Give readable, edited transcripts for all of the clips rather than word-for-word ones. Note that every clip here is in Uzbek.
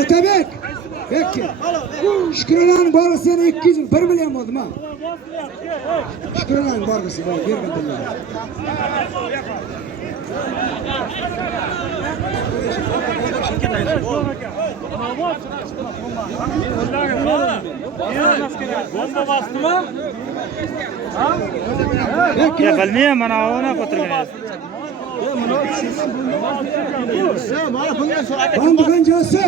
Ötebek. Peki. Şükürlerin barısı yani 200 1 milyon oldu mu? Şükürlerin barısı var. 1 milyon. Bomba bastı mı? Ya bilmiyorum bana ona koturgan. Ben bugün Casır.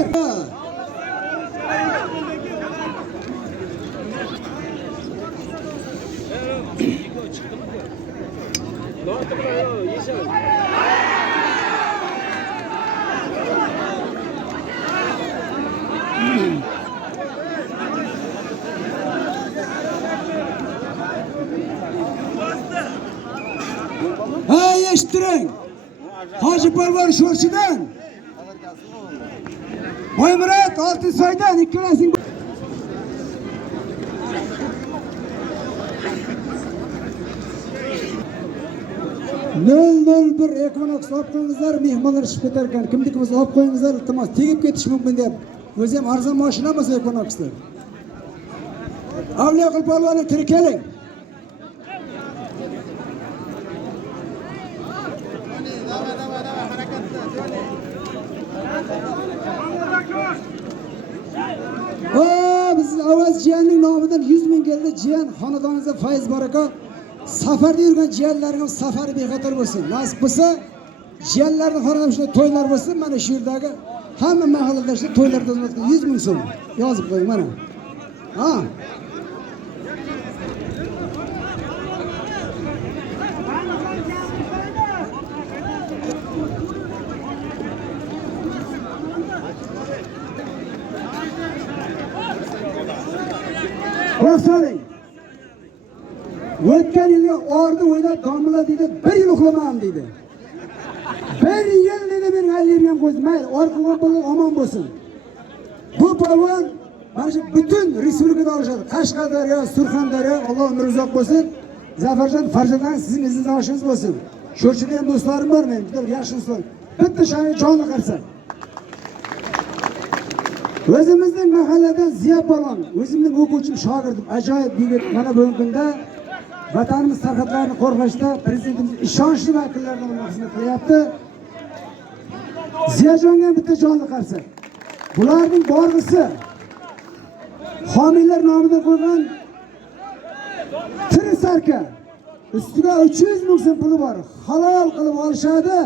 Ha yeştirin. Hacı Palvar Şorçu'dan. Baymurat Altınsoy'dan ikkilesin. Nol bir ekonomik olib qo'yingizlar, mehmonlar chiqib ketar ekan. Kimniki bo'lsa olib qo'yingizlar, iltimos tegib ketish mumkin deb. O'zi ham arzon mashina bo'lsa ekonomistlar. Avliyoqul polvonni tirik keling. Biz Avaz jiyanning nomidan 100 ming keldi. Jiyan xonadoningizda fayz baraka. Safarda yurgan jiyanlaringiz safari bexatar bo'lsin. Nasib bo'lsa, jiyanlarning xonadonida shunday to'ylar bo'lsin. Mana shu yerdagi hamma mahalladoshlar to'ylarda o'tgan 100 ming so'm yozib qo'ying mana. Ha. Boşalayın. O'tgan yilgi ordi o'ylab domla dedi, 1 yil uxlamadim dedi. 1 yil dedi men ayirgan qo'ydim. Mayli, orqaga bo'lib omon bo'lsin. Bu polvon mana shu butun respublikada olishadi. Qashqadaryo, Surxondaryo, Alloh umri uzoq bo'lsin. Zafarjon Farjoddan sizning izingiz oshimiz bo'lsin. Sho'rchida ham do'stlarim bor men, juda yaxshi do'stlar. Bitta shani jonni qarsak. O'zimizning mahalladan Ziya polvon, o'zimning o'quvchim, shogirdim, ajoyib yigit. Mana bugungi kunda vatanimiz sarhadlarini qo'rg'ashda prezidentimiz ishonchli vakillardan xizmat qilyapti. Ziyajonga bitta jonni qarsak. Bularning borg'isi homiylar nomidan qo'ygan tiri sarka. Ustiga 300 ming so'm puli bor. Halol qilib olishadi.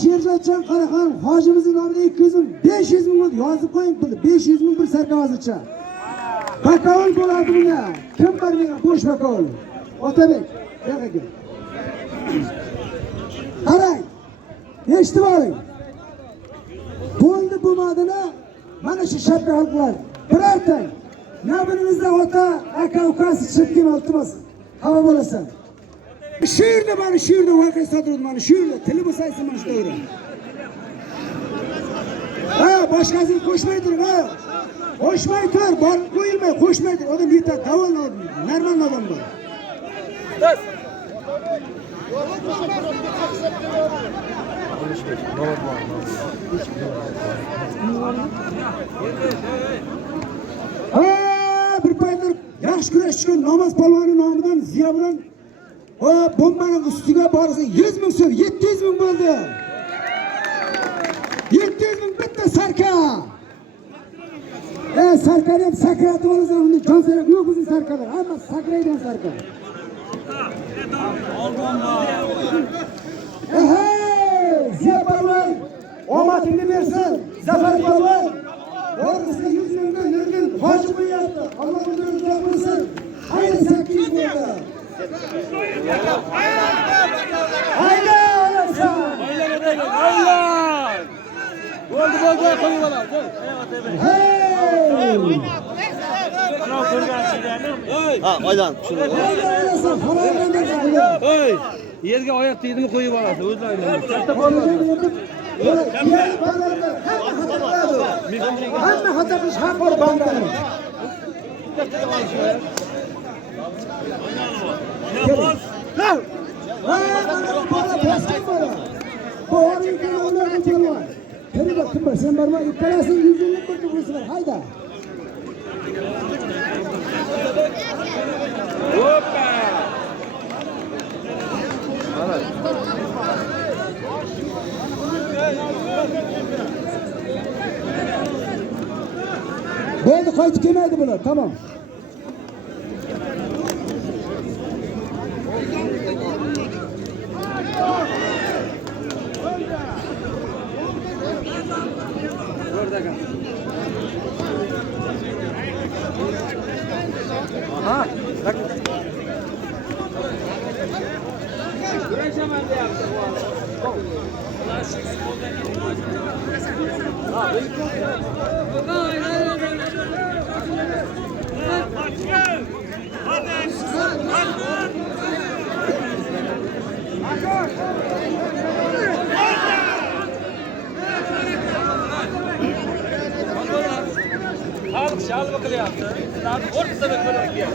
Sherjatjon Qaraxon hojimizning nomidan 200 ming, 500 ming bo'ldi. Yozib qo'ying pulni. 500 ming bir sarka hozircha. Bakovul bo'ladi bunga. Kim bor menga bo'sh bakovul? Otabek, yo'q. Qarang. Eshitib oling. Bo'ldi bo'lmadimi? Mana shu shapka xalqlar birorta nabinimizda ota, aka, ukasi chiqib kelmoqtimiz. Havo bo'lasan. Shu yerda mana shu yerda voqea sodir bo'ldi, mana shu yerda tili bo'lsa aytsa mana shu yerda. Ha, boshqasini qo'shmay turing, ha. Qo'shmay tur, borib qo'yilmay, qo'shmay tur. Odam yetadi, davol odam, normal odam bor. Ha, bir paytlar yaxshi kurashchigan namoz polvoni nomidan Ziyo bilan bombaning ustiga borsa 100 ming so'm, 700 ming bo'ldi. 700 ming bitta sarka. Sarkani ham sakratib olasan, unda jon kerak yo'q bizning sarkalar. Hamma sakraydigan sarka. Ziyo polvon, omadingni bersin. Zafar polvon, borg'isiga 100 mingdan nurgul hoji qo'yyapti. Alloh unga uzoq bo'lsin. Hayır 800 bo'ldi. Haydi olasan. Bo'ldi, qo'yib olar. Ha, oydan. Oy, yerga oyoq tegdimi qo'yib olasiz, o'zlaringiz. Katta bo'lmaydi. Hamma xato qilish haq bor bandani. Ha, mana bu bola pastga boradi. Bu o'ringa ularga keladi. Beri bak kim var? Sen var mı? İptalasın 100 yıllık bir tıbrısı var. Hayda. Bo'ldi, qaytib kelmaydi bular. Tamam. Aha. Halk şal bakılıyor. Daha ortada bekliyor.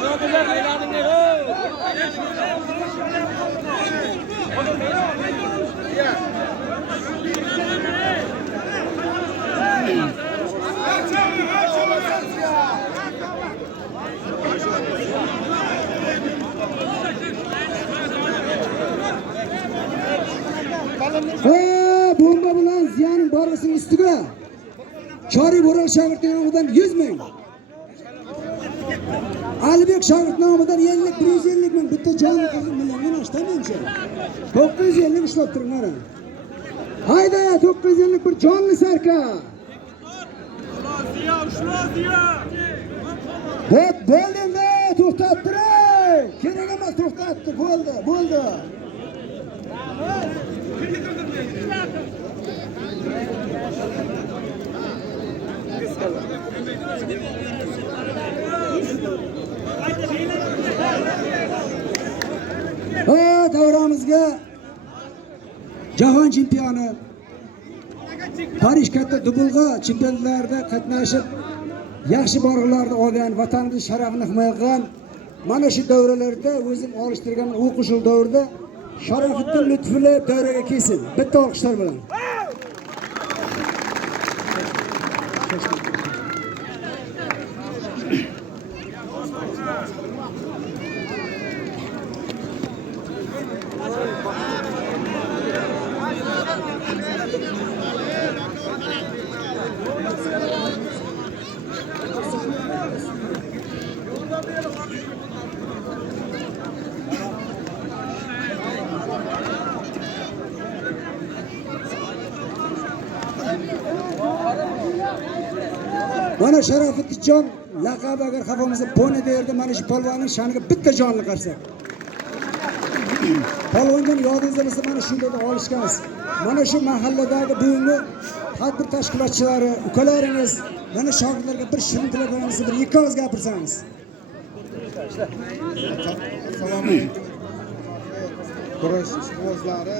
Buna kadar meydanın ne o? Bomba bilan ziyoning borg'isining ustiga Choriy Bo'ral shogird nomidan 100 ming. Alibek shogird nomidan 150 ming. Bitta jonli qizim bilan men ochtamanchi. 950 ishlab turing mana. Hayda 950 bir jonli sarka. Hop bo'ldi endi, to'xtatib turing. Kerak emas, to'xtatdi. Bo'ldi. Davramizga jahon chempioni Parij katta dubulg'a chempionatlarida qatnashib, yaxshi baroqlarni olgan, vatanimiz sharafini himoya qilgan mana shu davralarda o'zim olishtirgan o'qushul davrida Sharofiddin Lutfullayev davraga kelsin. Bitta olqishlar bilan. Mana Sharofiddinjon laqabi agar xafamizda poni derdi, mana shu polvonning shaniga bitta jonli qarsak. Polvondan yodingizda bo'lsa mana shunday deb olishganmiz. Mana shu mahalladagi bugungi tadbir tashkilotchilari, ukalaringiz, mana shogirdlarga bir shirin tilaklarimizni bir ikki og'iz gapirsangiz. Assalomu alaykum. Kurash ishqibozlari.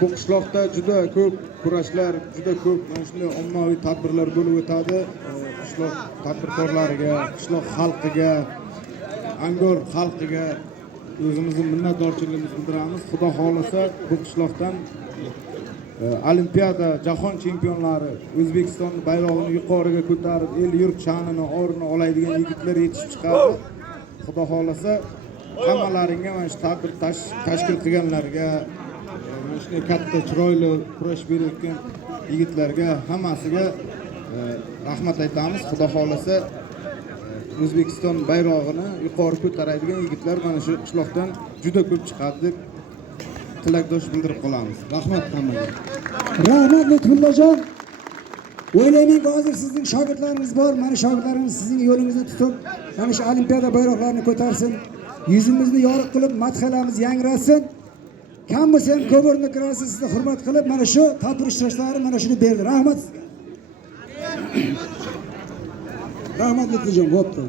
Bu qishloqda juda ko'p kurashlar, juda ko'p mana shunday ommaviy tadbirlar bo'lib o'tadi. Qishloq tadbirkorlariga, qishloq xalqiga, Angor xalqiga o'zimizning minnatdorchiligimizni bildiramiz. Xudo xolasa bu qishloqdan Olimpiada jahon chempionlari, O'zbekiston bayrog'ini yuqoriga ko'tarib, el yurt sha'nini, o'rnini oladigan yigitlar yetishib chiqadi. Xudo xolasa hammalaringga mana shu tadbir tashkil qilganlarga, shunday katta chiroyli kurash berayotgan yigitlarga hammasiga rahmat aytamiz. Xudo xolasa O'zbekiston bayrog'ini yuqori ko'taradigan yigitlar mana shu qishloqdan juda ko'p chiqadi deb tilakdosh bildirib qolamiz. Rahmat hammaga. Rahmat Lutfullajon. O'ylaymanki hozir sizning shogirdlaringiz bor. Mana shogirdlaringiz sizning yo'lingizni tutib, mana shu olimpiada bayroqlarini ko'tarsin. Yuzimizni yorug' qilib, madhiyalarimiz yangrasin. Kam bo'lsa ham ko'p o'ringa kirasiz, sizni hurmat qilib, mana shu tadbir ishtirokchilari mana shuni berdi. Rahmat sizga. Rahmat Lutfullajon, bo'pti.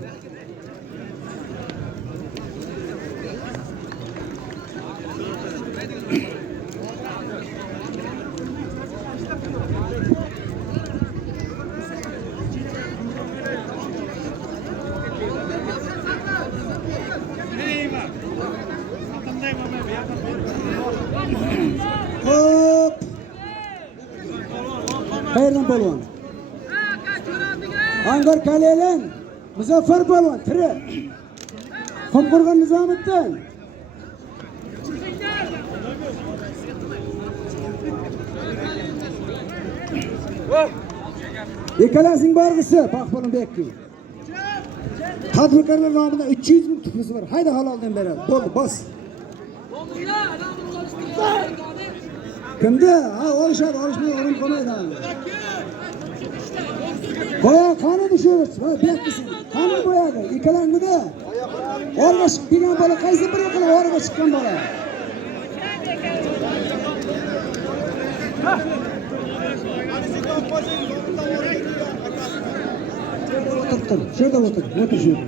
Hop. Qayerdan polvon? Angar Kalelen, Muzaffar polvon, tiri. Qumqo'rg'on Nizomiddin. Ikkalasining borg'isi Paxpolonbekki. Tadbirkorlar nomidan 300 ming tupusi var. Hayda haloldan beradi. Bo'ldi, bos. Kimda? Ha, olishadi, olishmay o'rin qolmaydi. Boya qani düşürüz. Ha, bekkisin. Qani boyaga. Ikkalanmida. Orga chiqqan bola qaysi biri qilib orga chiqqan bola? Otur, şurada otur, otur şurada.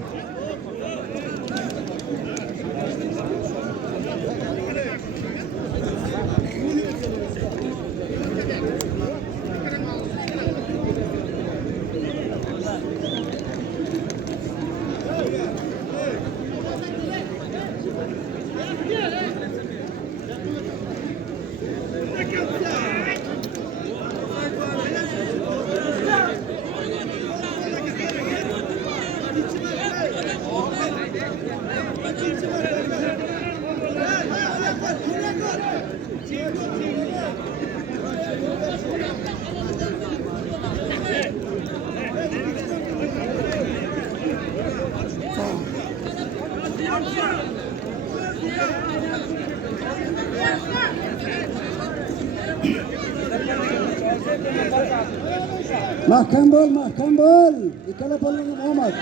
Mahkam bol. İkkala polvonga omad.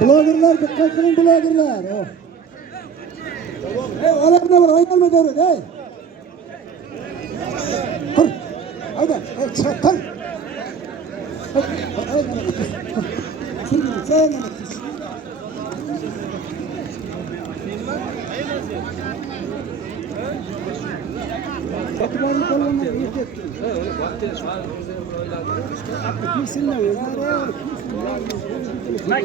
Blogerlar, diqqat qiling blogerlar. Oh. Hey, olamda bir o'ynalma davrat, hey. Tur. Hayda, hey, chiq, tur. Bakımanın koluna yeter. Kimsinler özleri? Kimsinler?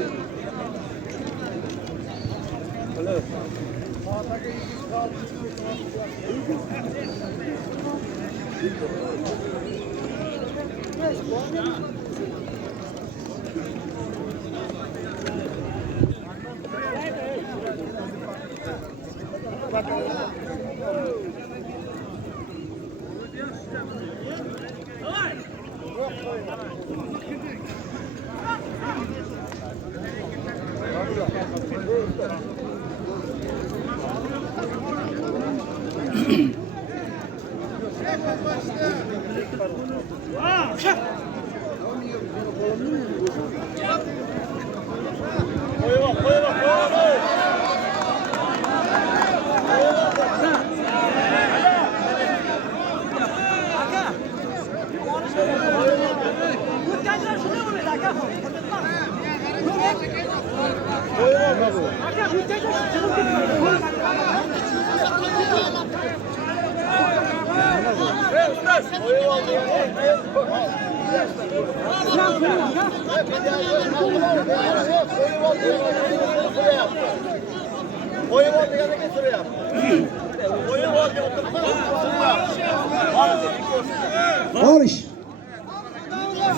Olish.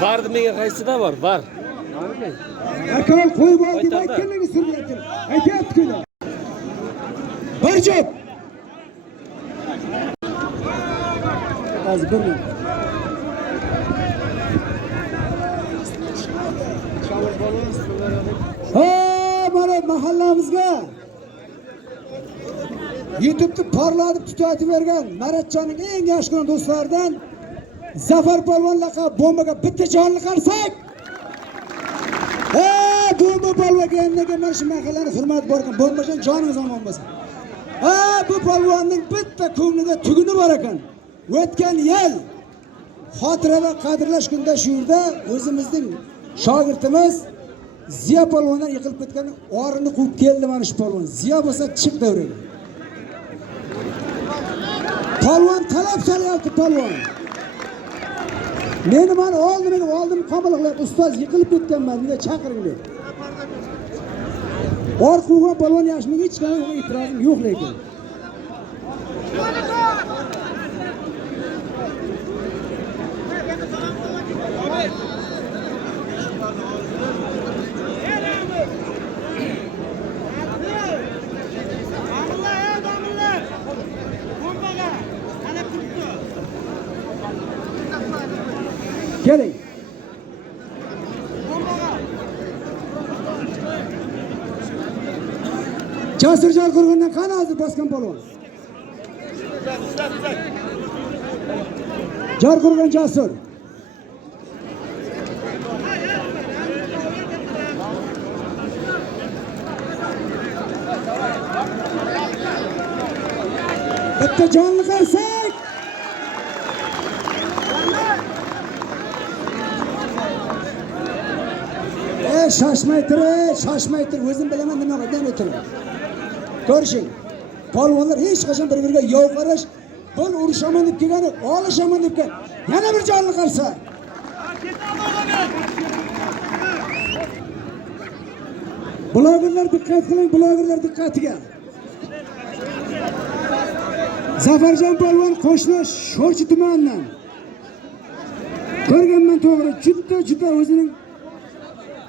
Vardı menga qaysida bor? Var. Akal qo'yib ol deb aytganlarga suryapti. Aytayapti-ku. Bir job. Hozir bir minut. Ha, mana mahallamizga YouTube'da parlatib tutatib bergan Maratjonning eng yoshgina do'stlaridan Zafar polvon laqab bombaga bitta jonli qarsak. Bomba polvonga endiga mana shu mahallani hurmat borgan. Bombajon joningiz omon bo'lsin. Bu polvonning bitta ko'nglida tuguni bor ekan. O'tgan yil xotira va qadrlash kunida shu yerda o'zimizning shogirdimiz Ziyo polvondan yiqilib ketgan orini quvib keldi mana shu polvon. Ziyo bo'lsa chiq davraga. Polvon talab solyapti polvon. Meni mana oldim qamaliqlar ustoz yiqilib ketganman deya chaqiringlar. Or quvgan polvon yashmiga hech qanday e'tirozim yo'q lekin. Jasur Jarqo'rg'ondan qani hozir bosgan polvon? Jarqo'rg'on Jasur. Bitta jonli qarsak. Shoshmay tur, o'zim bilaman nima qildim o'tirib. Ko'rishing. Polvonlar hech qachon bir-biriga yov qarash, bir urushaman deb kelgani, olishaman deb kelgan. Yana bir jonli qarsak. Blogerlar diqqat qiling, blogerlar diqqatiga. Zafarjon polvon qo'shni Sho'rchi tumanidan. Ko'rganman to'g'ri, juda o'zining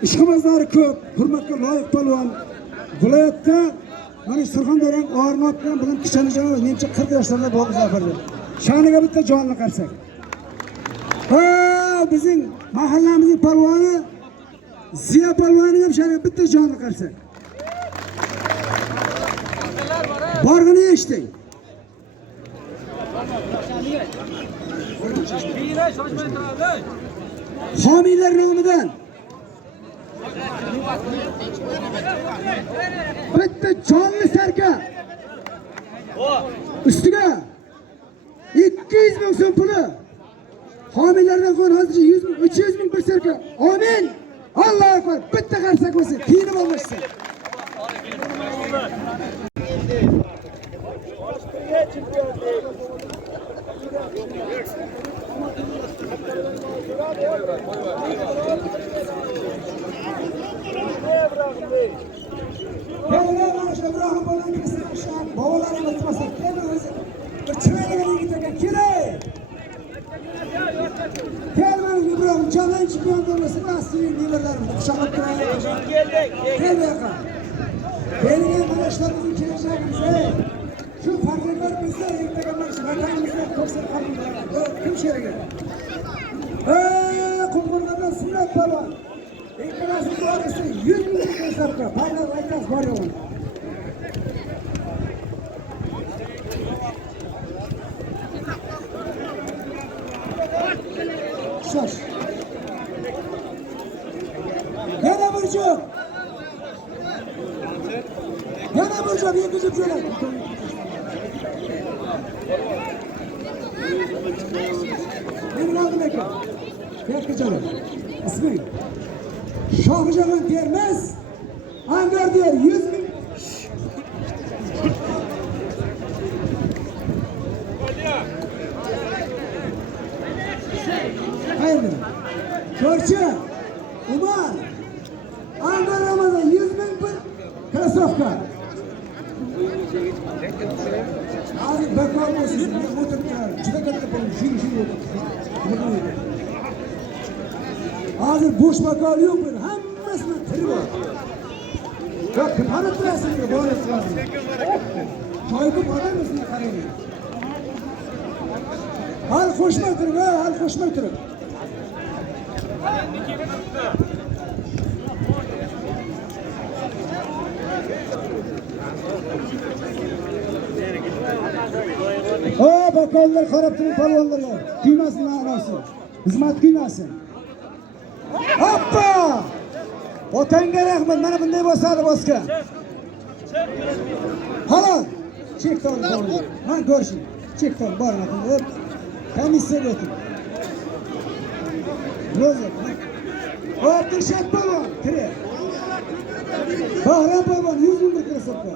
ishqibozlari ko'p, hurmatga loyiq polvon. Viloyatda mana Surxondaryo Ornot bilan bugun Kishanjon menimcha 40 yoshlarda bo'ldi Zafarjon. Shaniga bitta jonli qarsak. Ha, bizning mahallamizning polvoni Ziya polvoni ham shaniga bitta jonli qarsak. Borg'ini eshiting. Homiylar nomidan bitta jonli sarka ustiga 200 ming so'm puli. Homiylardan ko'ra hozircha 100 ming, 300 ming bir sarka. Amin. Allohu akbar. Bitta qarsak bo'lsin, qiyinib olmashsin. Şu farklılar bizde yüklegenler vatanımızda korsan kalınlar. Kim şerege? Kumkurlardan sünnet falan. İktirası doğrusu 100 bin hesapta. Paylar aytas var yoğun. Şoş. Yana Burcu. Yana Burcu bir kızım şöyle. Benim adım Ekrem. Bekle canım. İsmi. Şahıcanın Termez. Hangar diyor 100 bin. Hayır. Körçü. Umar. Hangar Ramazan 100 bin bir krasovka. Abi bakar mısın? Juda katta bo'ldi. Shuni o'tdi. Hozir bo'sh makon yo'q bu. Hammasini tiri bor. Yo'q, qarab turasizmi? Borasizmi? Joyga boramizni qarang. Hal qo'shmay turib, hal qo'shmay turib. Bakallar qarab turib polvonlarga kuymasin anasi. Xizmat kuymasin. Hoppa! Otanga rahmat, mana bunday bosadi bosgan. Halol. Chekton bor. Men ko'rishim. Chekton bor deb komissiyaga o'tib. Ro'za. Hop, Dilshod polvon, kire. Bahrom polvon 100 ming bir krasovka.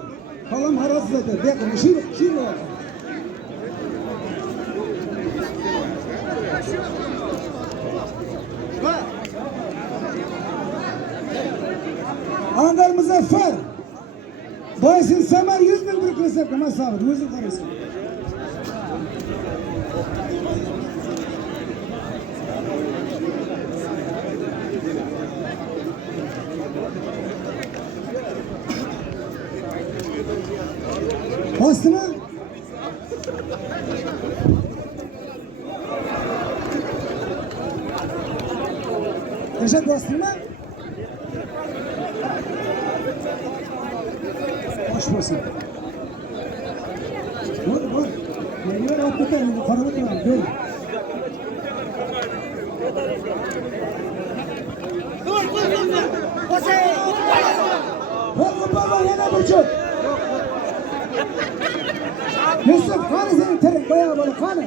Qalam harosiz aytadi. Bekor, shu. Angar Muzaffar. Boysin Samar 100 bin bir krasovka masabı. O'zing qaraysan. Bastına. Yaşat bastın mı? Hoş olsun. Vur. Geliyor hakikaten. Karımı da var. Dur. Hadi baba yana buçuk. Yusuf kanı senin terin bayağı böyle kanı.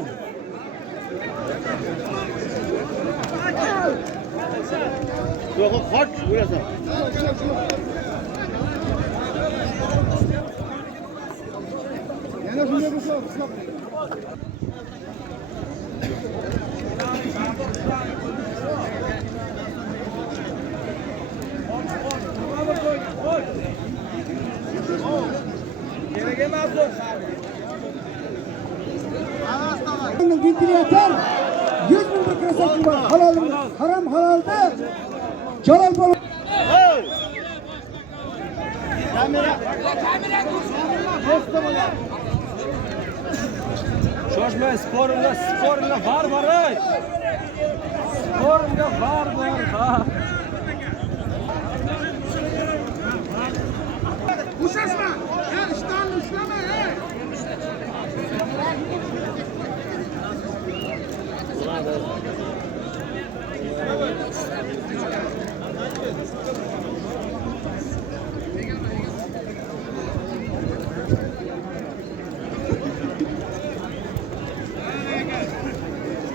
Yok kaç burası. Yana şuraya bir şey. Bintini yeter. 100 bin bir kere satın var. Haram halalda. Celal balı. Shoshmang, sporingda var ey. Sporingda var. Ushashma! Ishdan ushlama, ey!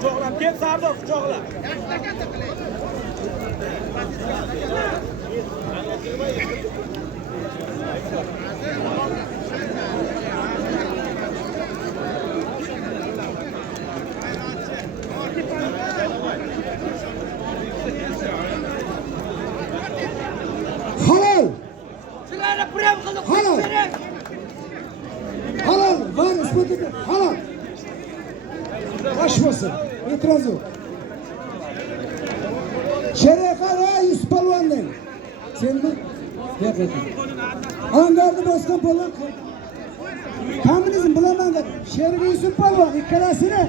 Quchoqlab kel, Sardor, quchoqlab. Halal. Halal. Var ispatı. Halal. Aşmasın. İtiraz yok. Şereka ve Yusuf Palvan'dan. Sen mi? Yok. Angardı Bozkan Palvan. Komünizm bulamanda. Şereka Yusuf Palvan. İkkalasını.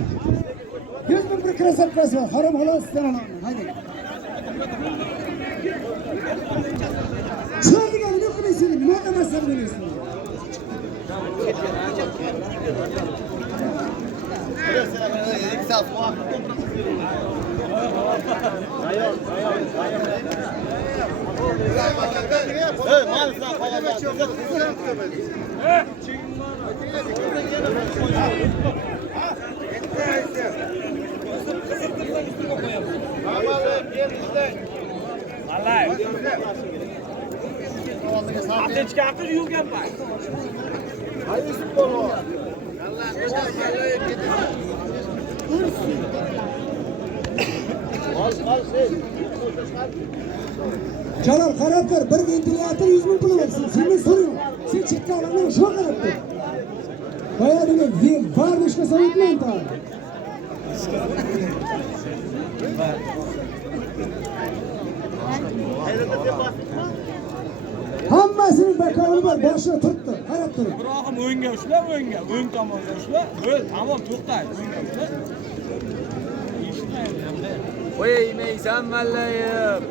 100 bin bir kere satması var. Haram halal sizden alalım. Haydi. Şöyle gelin yok mu senin? Ne kadar sarılıyorsun? Chiqarib yurgan bak. Celal qarab tur, bir ventilator 100 ming puli bor. Seni so'rayman. Sen chekka olaman, shu qarab tur. Boya demak, varnishga so'yitmang ta. Hammasini bakovuli bor, boshida turibdi. Qarab tur. Biroq o'ngga ushla, o'ng tomonga ushla. Bo'l, tamom, to'xtaydi. O'ngga ushla. Oy yemeysen mallayım.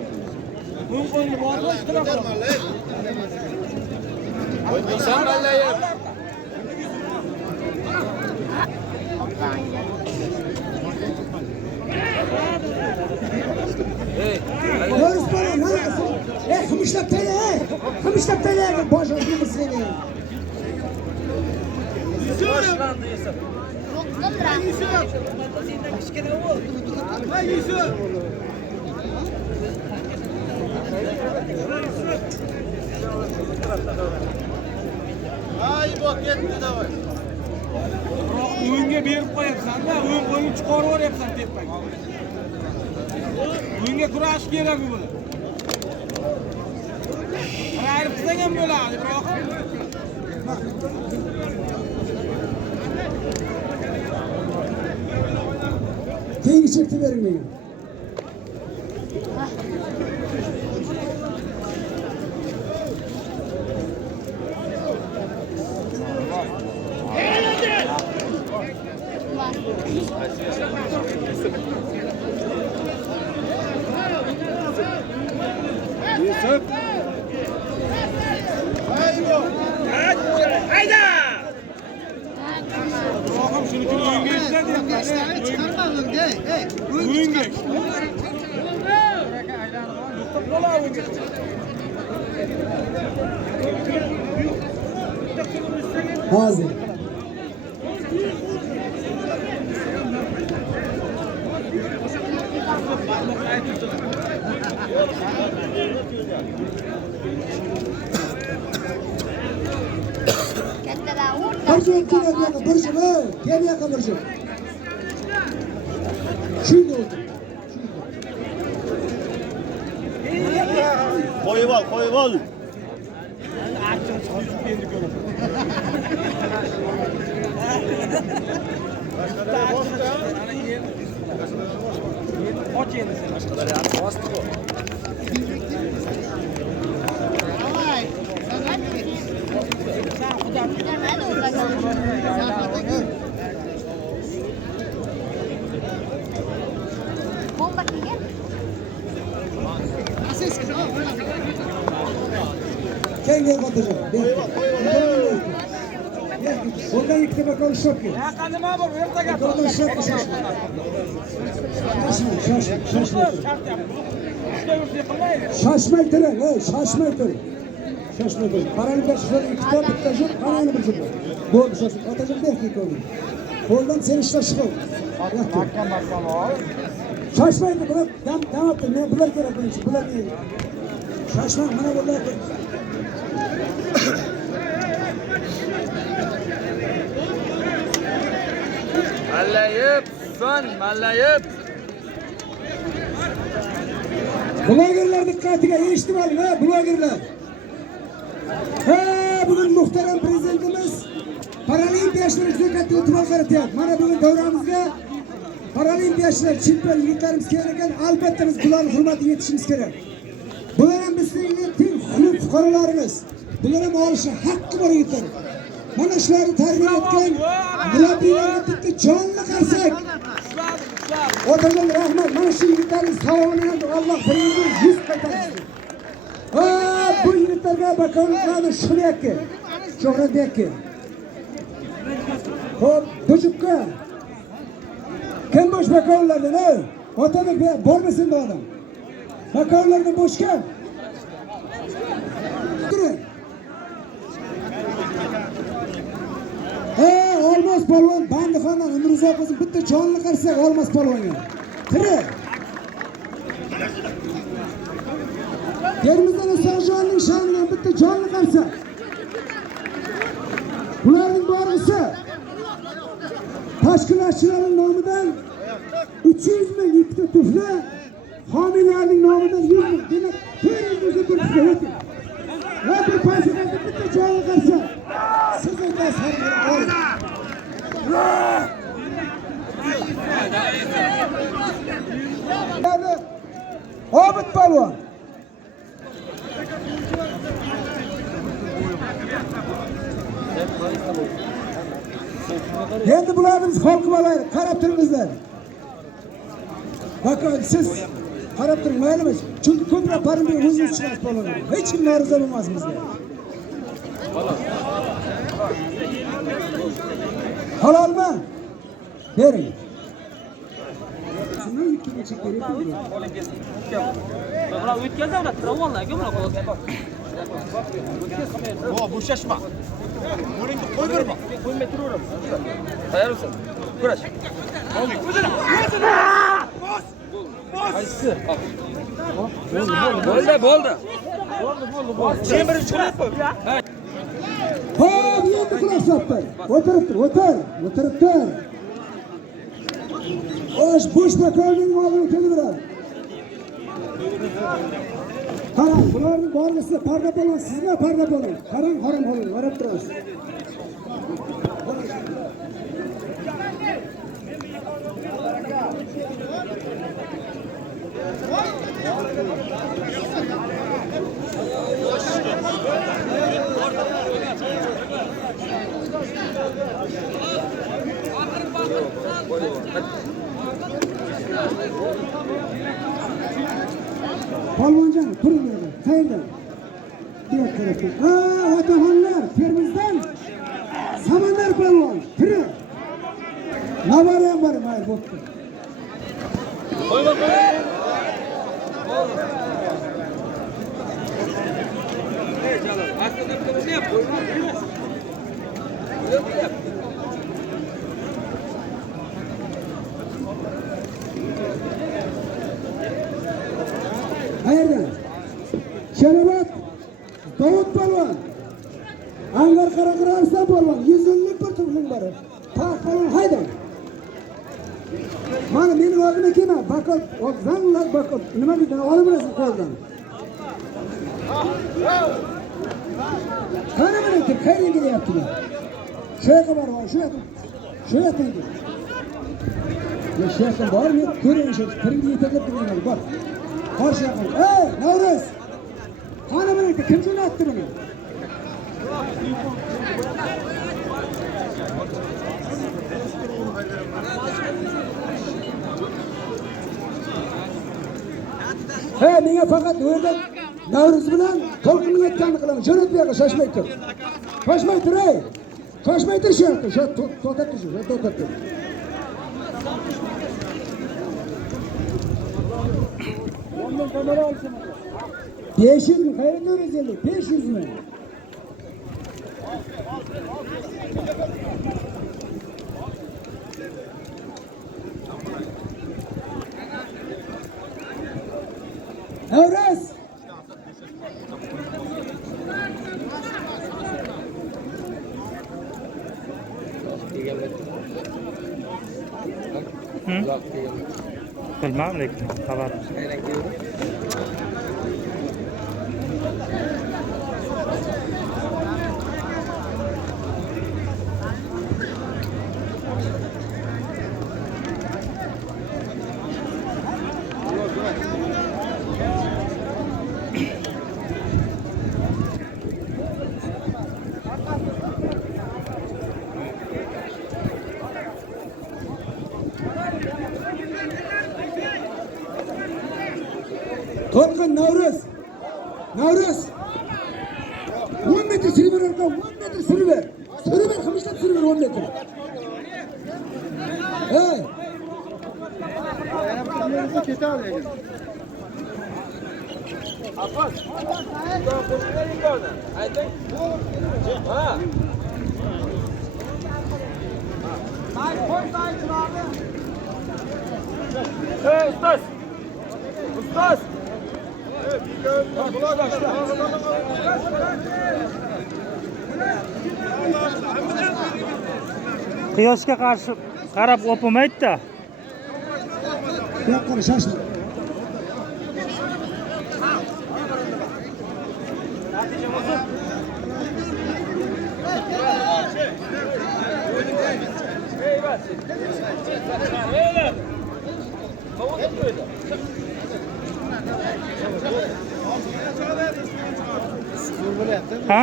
O'ng qo'lni bosib ishtirok qil. Yemeysen mallayım. Boris bana neresi? Kımışlap tele. Kımışlap tele. Boş özgür seni. Başlandı Yusuf. O'ngga berib qo'yapsan-da, o'ng qo'lni chiqarib yuboryapsan tepaga. O'ngga kurash kerak bu bilan. Ayirib qilsang ham bo'ladi, biroq Tengi çekti verin beni. Yusuf. Hozir. Bir yo'q, bir jim, kel yoqqa bir jim. Shunga o'tir. Qo'yib ol. Bomba kelgan. Kenga qo'taja. Bundan ikkita bakon shopki. Nima bor, bu yerda gap. Bakon shopki. Shoshmay turing, shoshmay turing. Shoshmay turing. Qarang, ikkita bitta jur, qarang bir jur. Bo'ldi, shoshmay. Otajam berki ko'rdi. Qo'ldan sen ishlash qil. Shoshmaydi, bular damatdi. Men bular kerak bo'lishi, bular ne? Shoshmay, mana bular. Mallayib, son, mallayib. Blogerlar diqqatiga, eshitib oling, blogerlar. Bugun muhtaram prezidentimiz paralimpiyachilar juda katta e'tibor qaratyapti. Mana bugun davramizga paralimpiyachilar, chempion yigitlarimiz kelar ekan, albatta biz bularning hurmatiga yetishimiz kerak. Bular ham bizning teng xulq fuqarolarimiz. Bular ham olishi haqqi bor yigitlar. Mana shularni tarbiya etgan murabbiylarga bitta jonli qarsak. Otajon rahmat, mana shu yigitlarning savobidan Alloh biringizni 100 qaytarsin. Bu yigitlarga bakonlarni shuyakki, Shohratbekka. Xo'p, Bujukka. Kim bosh bakonlardan, Otabek bormasin bu odam. Bakonlardan boshqa. Olmos polvon Bandixondan umr uzoq bo'lsin, bitta jonli qarsak Olmos polvonga. Tiri. Termizdan Usmonjonning sha'nidan bitta jonli qarsak. Bularning borg'isi tashkilotchilarning nomidan 300 ming ikkita tufli, homiylarning nomidan 100 ming. Demak, 400 ming tufli o'tdi. Va bir pasiqada bitta jonli qarsak. Siz o'tasiz. Obid polvon. Endi bularni biz xalq bo'laylik, qarab turingizlar. Bakın siz qarab turing, maylimi? Chunki ko'proq parimga o'zingiz chiqasiz polvon. Hech kim norizo bo'lmas bizga. Halalmi? Bering. Shuni ikkiga chekib bering. Mana o'tkazadi, travonlarga mana qoladi. Bo'shashma. O'ringni qo'yverma. Qo'ymay turaverib. Tayyormisan? Kurash. O'zini. Qaysi? Bo'ldi. Sen birinchi qilib qo'y. Hop, endi quloq sotdi. O'tirib tur. Bo'sh bakonning oldiga kelaveradi. Qarang, bularning borg'isi parda bo'lgan, sizga parda bo'lgan. Qarang, harom bo'lgan, qarab turasiz. Polvonjon, turing yerda. Qayerda? Bu tarafda. Otaxonlar, Termizdan Samandar polvon, tiri. Navara ham bor, mayli bo'pti. Angar Qaraqarovsan polvon, 150 bir turning bor. Taq polvon haydang. Mana meni oldimga kelma, bakol, zanglar bakol. Nima deydi? Olib berasan qo'ldan. Qani meni deb qayerga kelyaptilar? Shu yoqqa borib, shu yoqqa. Shu yoqqa. Ya shu yoqqa bormi? Ko'ring shu tiringni yetakab turganlar bor. Qarshi yoqqa. Ey, Navruz! Qani meni kim jo'natdi buni? He, menga faqat bu yerda Navruz bilan To'lqinning aytganini qilaman. Jo'nat bu yoqqa, shoshmay tur. Shoshmay tur, ey. Shoshmay tur shu yoqqa. Shu to'xtat tur, to'xtat tur. Ondan kamera olsun. 500 mi? Hayır 450. 500 mi? Navruz! Bilmem lekin xabar. To'lqin Navruz. Navruz. 10 metr sürü ver orada. 10 metr sürü ver. Sürü ver, kımıştan sürü ver 10 metr. Hey. Abbas. Ha. Hey ustaz. Ustaz. Quyoshga qarshi qarab o'pimaydi-da. Bu yoqqa shoshma. Ha?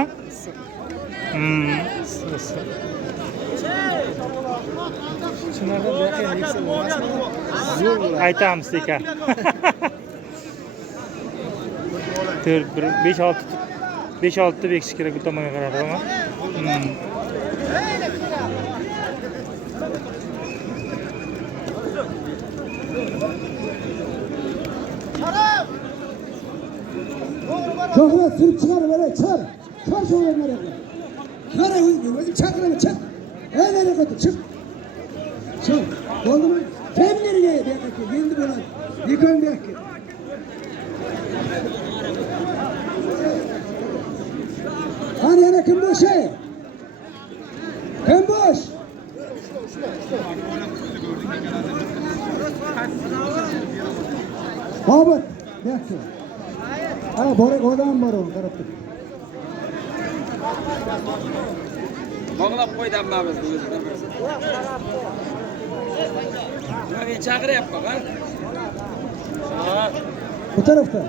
Aytamiz aka. 5-6 bekish kerak bu tomonga qarab, ama. Çoğla sürüp çıkar böyle, çıkar. Çıkar şu yerlere. Kara özüm çakırama, çık. Nereye koydun, çık. Çık. Oldu mu? Kimleri ne? Yendi böyle. Yıkayın bir dakika. Hani yana kim boş şey? Kim boş? Babet, bir dakika. Ha, borek odam var o tarafta. Bog'lab qo'ydanmiz bu o'zida. Men chaqiryapman, ha? Bu tarafta.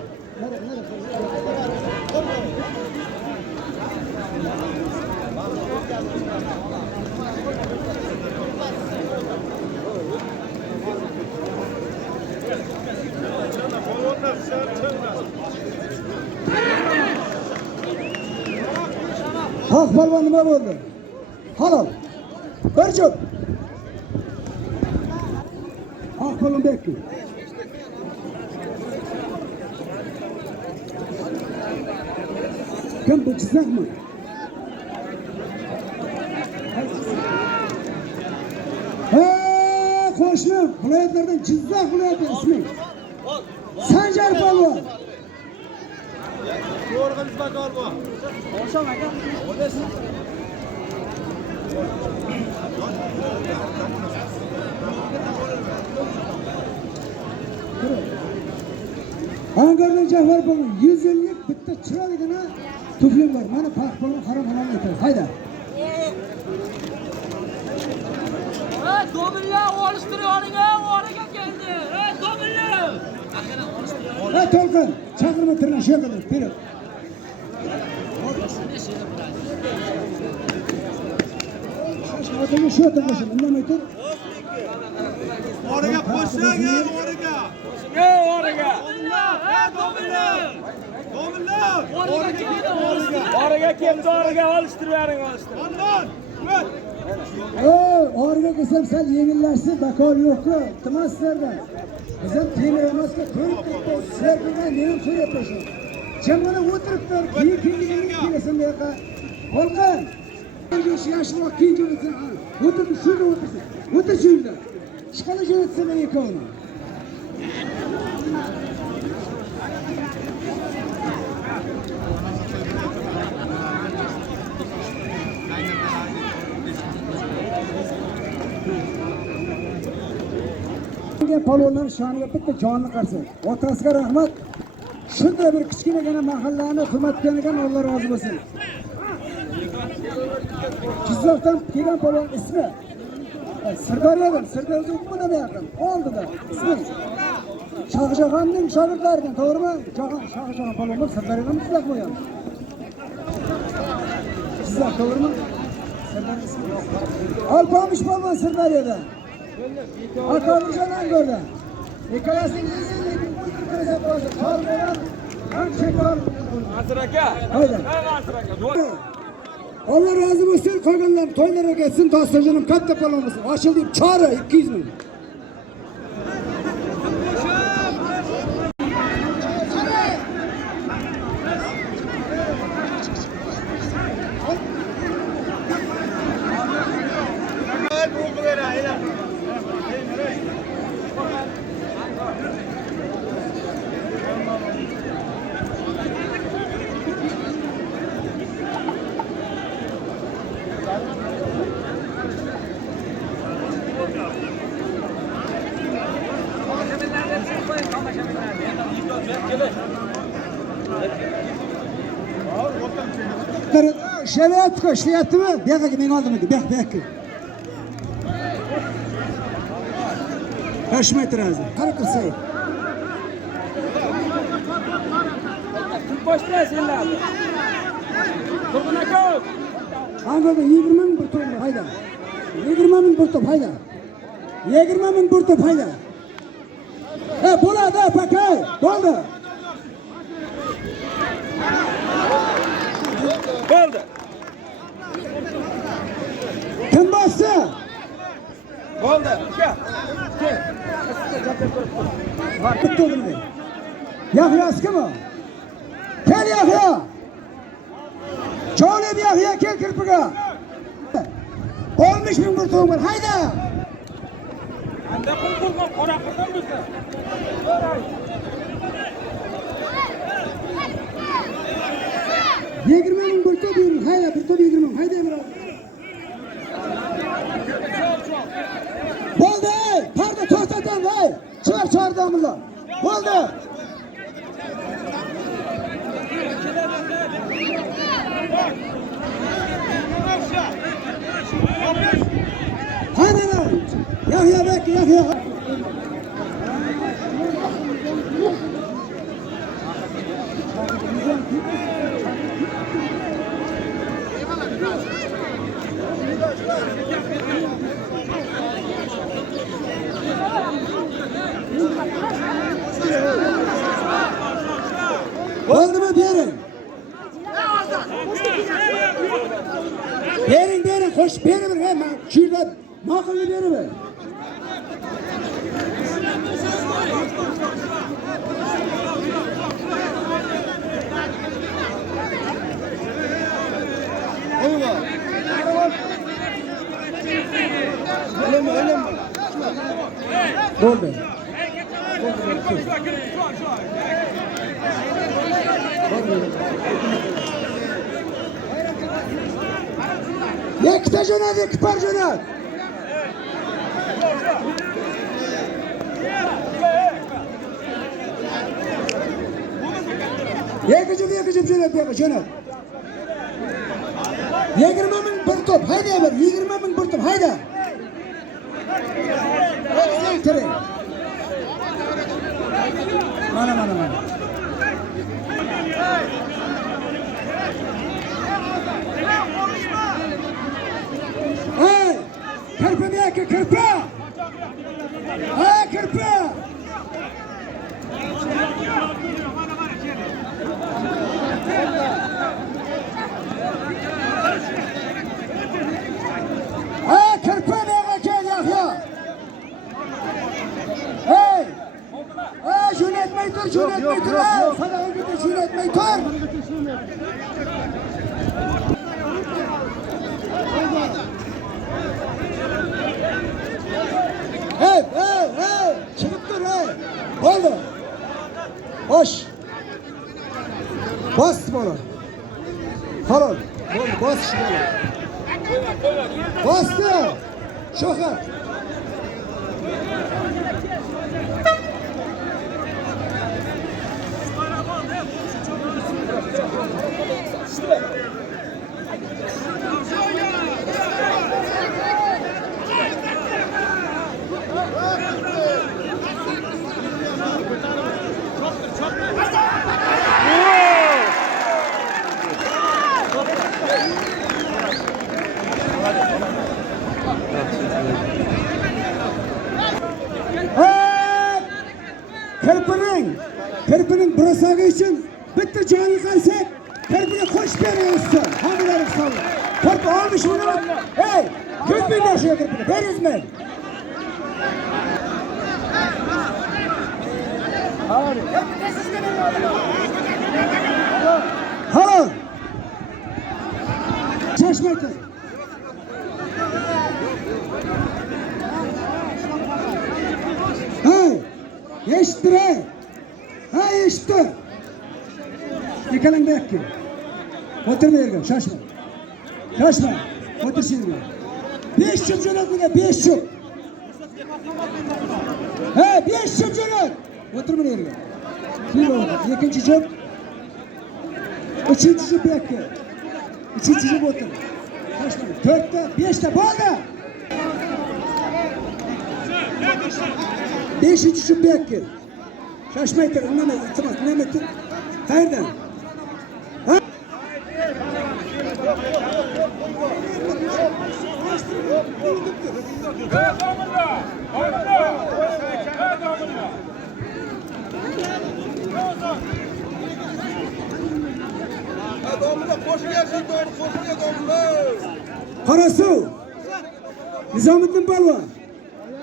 Haq polvon nima bo'ldi? Halol. Bir jup. Haq polvon bekki. Kim bu Jizzaxmi? Qo'shni viloyatlardan Jizzax viloyati ismi. Sanjar polvon. To'g'ri qilib bakor bu. O'sha aka. Ankara'dan Cevher Baba 150'lik bitta çıraligina tuflim var. Mana fark bo'lgan harom aytadi. Hayda. Domilla oluşturuyorlar ya, oraya geldi. Domilla. Ha Tolqin, chaqirma tirna shu yoqqa ber. Shoshma shu yoqqa qo'shing, indamay tur. Oraya qo'shing, oraya. Oraya. Domilla. Domilla. Oraya keldi, oraya oluşturuyorlar. Ondan. Orga kelsam sen yengillarsiz bakol yo'q-ku. Timaslarda. Biz ham temir emasga ko'rib ketdik. Sizlar bilan nima so'rayapsiz? Jamona o'tiribdir, keyin kelasan bu yoqqa. Tolqin. Yosh yoshroq keyin jo'nasan. O'tirib shunda o'tirsin. O'tir shunda. Chiqala jo'natsan ikkovini. Palonlar shoniga bitta jonni qarsa. Otasiga rahmat. Shunday bir kichkinagina mahallani hurmatganidan Alloh rozi bo'lsin. Jizzaxdan kelgan palon ismi Sirdaryodan, Sirdaryodan nima yaqin? Oldida ismi Shohjahonning shogirdlaridan, to'g'rimi? Shohjahon palonlar Sirdaryodan Jizzax bo'lgan. Jizzax to'g'rimi? Sirdaryo ismi. Alpomish palon Sirdaryodan. Atamızdan gördü. Hikayesini izledik. Haydi. Allah razı olsun. Koyganlar toylara geçsin. Tasarcının katta palomuz. Açıl deyip çağrı 200 bin. İşleyapti mi? Bu yoqqa men oldim edi. Bu yoqqa. 5 metr azı. Qara qilsay. Boşla senlar. Turg'un aka. Ankara'da 20 ming bir top hayda. 20 ming bir top hayda. 20 ming bir top hayda. Bo'ladi, pakay. Bo'ldi. Bo'ldi. Kim bastı? Bo'ldi. Bitti oldu mu? Yahya kim o? Gel Yahya. Çoğulep Yahya gel kirpiga. Olmuş bin bir toğum var. Hayda. Anda qurqurgan qora qurdan bo'lsa. 20 ming bir top yürü. Hayda bir top 20 ming. Hayda Emre. Oldu. Pardon to'xtatam hey. Çıkar çağırdığımızda. Oldu. Haydi lan. Yahya bekle Yahya. Oldu mu verin? Verin, hoş verin hemen. Şurada makıllı verin. Öyle mi? Oldu. Ikkita jo'nat, ikki par jo'nat. Ikki jup jo'nat. 20 ming bir top, hayda bir 20 ming bir top, hayda. Mana. Hey, kirpa bir aka, kirpa. Ha, kirpa. Ha, kirpa ne aka Yahya. Hey. Ha, şunu etmeyi dur. Ha, sana öldürdü, şunu etmeyi dur. Hey, çıkıp dur hey. Oldu. Hoş. Bas bana. Halal. Oldu, bas şimdi. Bastı. Şoka. Kirpining burasagi için bitta joyi qolsak, kirpini qo'shib beramiz. Hammalari sog'. Kirpi olmish buni. Hey, kirpi boshga kirpini. Berizmi? Halol. Chashmaydi. Hey, eshittir. Ha işte. Yıkalın belki. Oturma yerine, şaşma. Otur şimdi. 5 çöp cönat bile, 5 çöp. He, 5 çöp cönat. Oturma yerine. Bir oldu, ikinci çöp. Üçüncü çöp belki. Üçüncü çöp otur. Şaşma. 4'te, 5'te, bağda. 5. çöp belki. Şaşmaydır, anlamayın, iltimas, nimettir. Hayırdan? Ha? Karasu, Nizamettin Balva,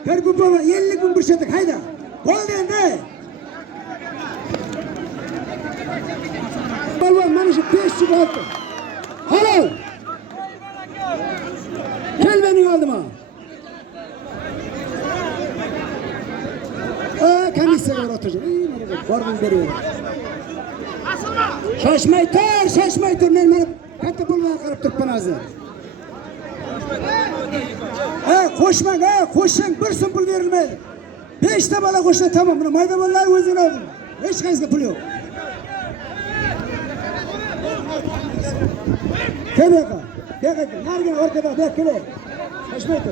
Kerkut Balva, 50 bin bir şeydik, hayda. Oldu ne? Balvan mana shu 5 chip oldi. Halol. Kel mening oldima. Komissiyaga o'tirdim. Borib beraver. Shoshmay tur, men mana katta pulga qarab turibman hozir. Qo'shing, bir so'm pul berilmaydi. 5 ta bola qo'shsa tamom, buni mayda bolalar o'zini oldi. Hech qaysiga pul yo'q. Kebeka, nerede ortada bekle. Kaçmayın.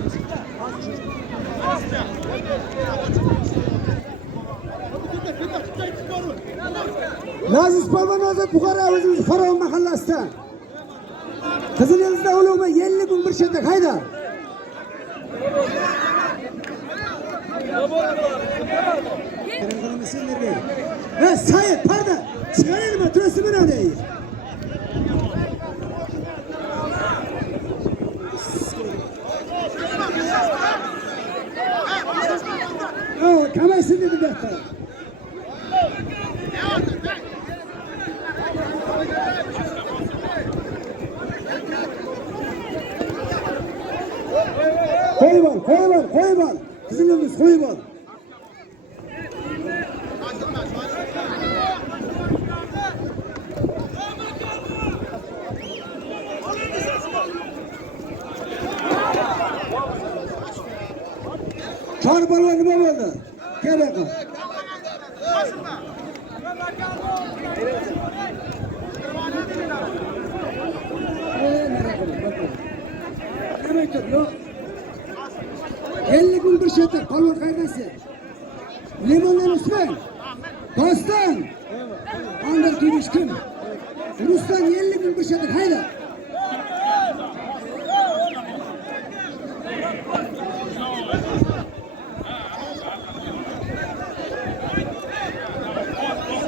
Laziz Palvan Azat Bukhara o'zimiz Farovon mahallasida. Qizilyozda ulug'ma 50 bin bir shetak hayda. Sayet, pardon. Çıkarayım mı? Turası mı ne? Kamerasını dedim ben. Koy var. Kızılımız koy var. Qori polvon nima bo'ldi? Kerak qil. Nima aytdi? Yo'q. 50 kun bir shetir polvon qaydasi? Limondan Usmon. Doston. Andir kiymiş kim? Ruslan 50 gün bir shetir hayda.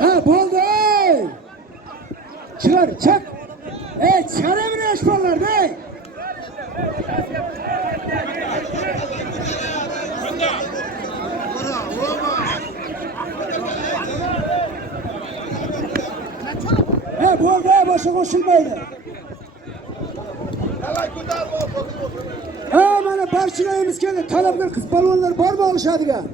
Ha bo'ldi ey. Çıkar çak. Çıkar emri eşballar ey. Bo'ldi, boshqa qo'shilmaydi. Mana barchalarimiz keldi. Talabgor qiz polvonlar bormi olishadigan?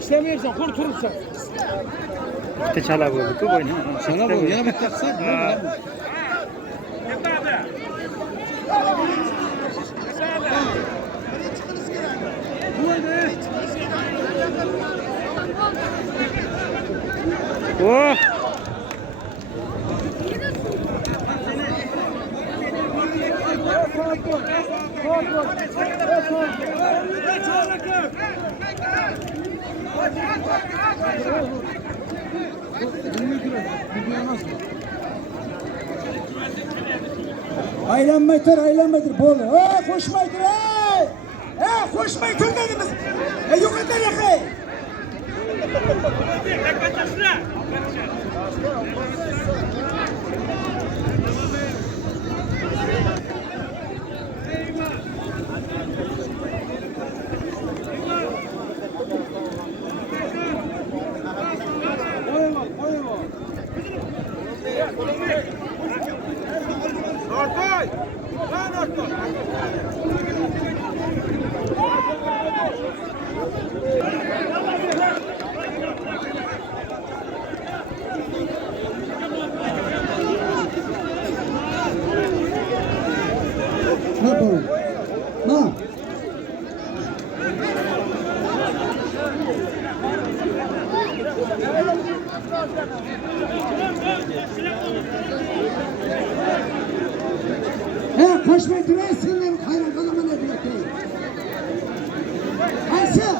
İşlemeyesin, kur turursan. Bitta chala bo'ldi-ku bo'yni. Chala bo'ldi, yana bitta qilsa. Oh! Aylanmay tur bo'ldi. Qo'shmay tur ey! Qo'shmay tur dedimiz. Yo'qotlar yaqay. Ne yapalım? Ne? Kaç metre esirlerin hayran kalama ne diyecek? Ayşe!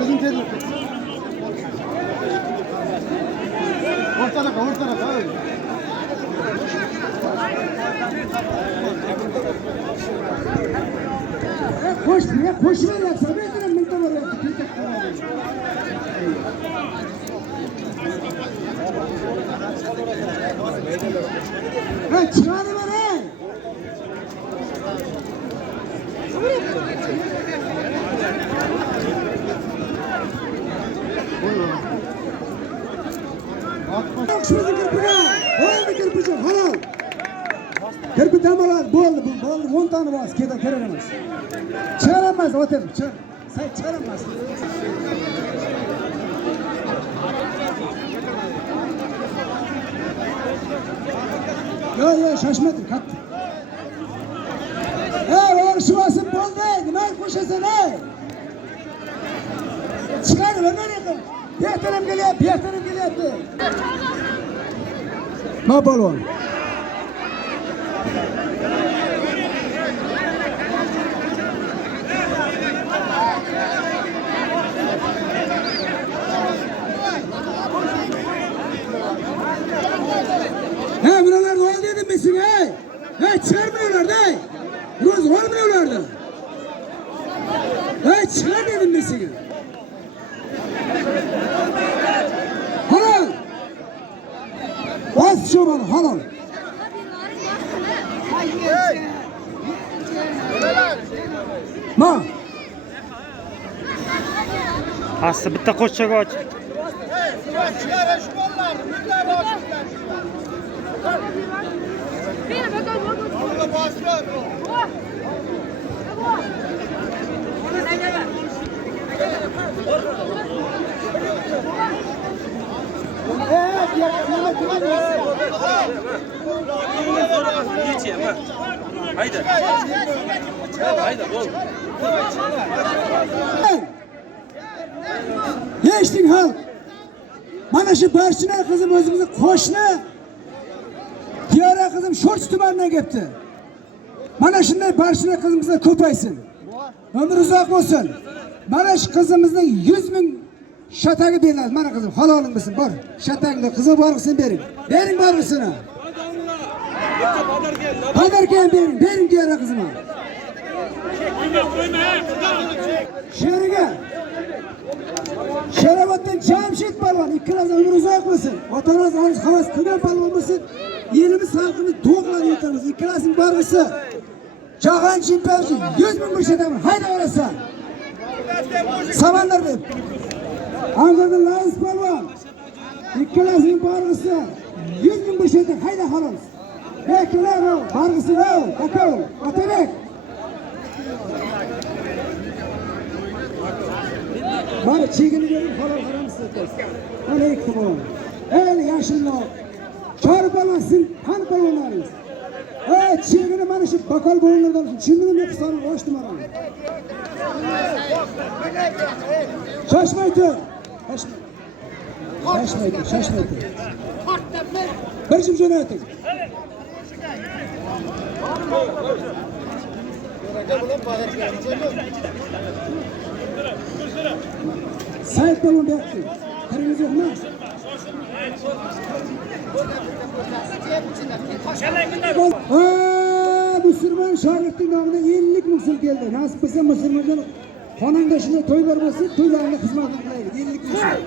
Özün dedim. Ortada. Koş ver ya, sabredin minta var ya. Çıkanı var ey. Şurada kirpiga, oldu kirpici, halal. Kirpi damalar, bo'ldi, 10 tane bas, kerak emas. Çıkaramaz, otem, sen çıkaramazsın. Yo, şaşmadın, kalktı. Orşuvasın bo'ldi, nimaga qo'shasan ey? Chiqadi, nereye qil? Bextaram kelyapti. Ma polvon. Bunalar ol dedim ben size ey. Çıkarmıyorlar da ey. Roz olmuyorlar da. Çıkar dedim ben size. Halal. Bas şu bana halal. Ma. Aslı bitta qo'shchaga och. Beni Haydi. Haydi ol. Geçtin halk. Mana şu Barçına kızım özümüzün qo'shni Diyara kızım Sho'rchi tumanidan kelibdi. Mana shunday Barçına kızımızlar ko'paysin. Ömür uzoq bo'lsin. Mana shu qizimizning 100 ming shatagi beriladi. Mana qizim, haloling bo'lsin. Bor. Shatagini qizi borg'isini bering. Bering borg'isini. Padarkan bering. Bering Diyara qizimga. Sheriga. Sheroboddan Jamshid polvon ikkalasi umr uzoq bo'lsin. Ota-onasi olish havas qilgan polvon bo'lsin. Elimiz xalqini to'g'rilab yetamiz. Ikkalasining borg'isi. Jahon chempionati 100 ming shatagini hayda olasan. Samanlar deb. Anqardan Lays polvon. İkkalasining borg'isi 100 ming shatag hayda xolos. Beklar borg'isi ol. Akol. Otabek. Bari chegini berib halol qaramiz siz. Mana ikki bo'lon. Ey yashillar. Chor balasin, qan polvonlaringiz. Ey chegini mana shu bakol bo'lganlardan tushundingmi men hisobni ochdim mana. Shoshmaydi. Shoshmaydi. Bir zum jo'nating. Sayt polvon berdi. Qaringiz yo'qmi? Musulmon shogirdning nomidan 50 ming so'm keldi. Nasib bo'lsa musulmonlar xonanda shunday to'ylar bo'lsa, to'ylarga xizmat qilaylik. 50 ming so'm.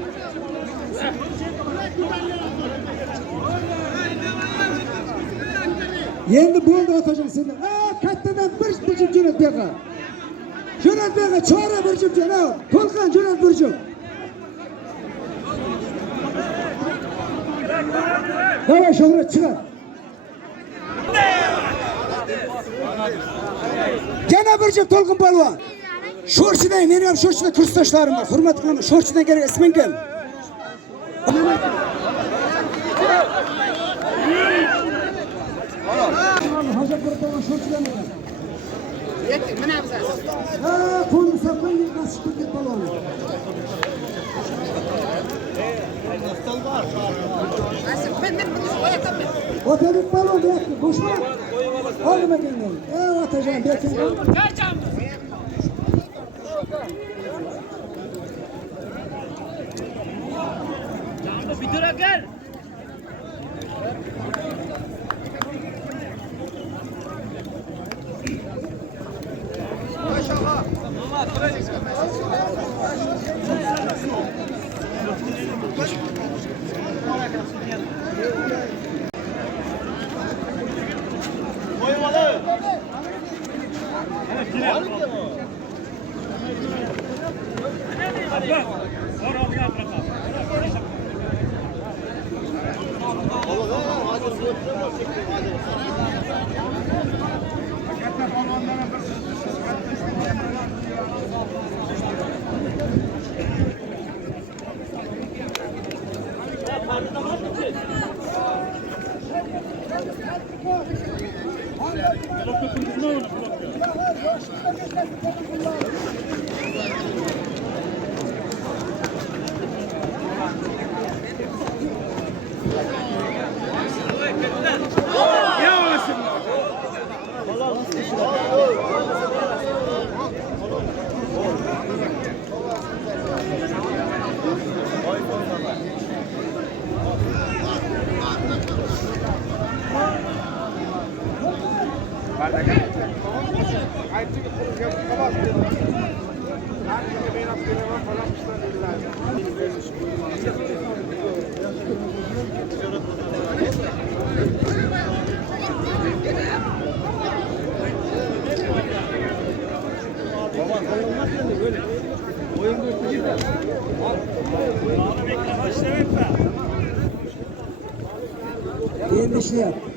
Endi bo'ldi otajon senlar. Kattadan bir jo'nat berqa. Jo'nat berqa, chora bir jo'nat. To'lqin jo'nat bir jo'nat. Davay Shohrat chiqar. Yana bir jo'p To'lqin polvon. Sho'rchidan, meni ham sho'rchida kursdoshlarim bor. Hurmat qilaman. Sho'rchidan kerak isming kim? Hozir bir polvon sho'rchidan ekan. Yetdik, mana biz. Qo'lni sapdan nasib qildi polvon. Otabek polvon deyapti, boshqa. Olma kelgan. Otajon berkin. Jamda bitir akal. Endi ishlayapti.